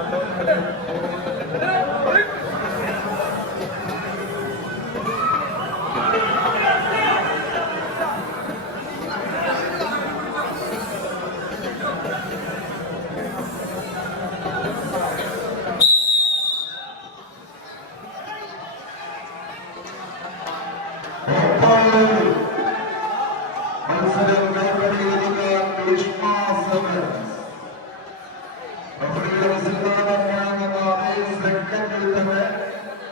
Krishna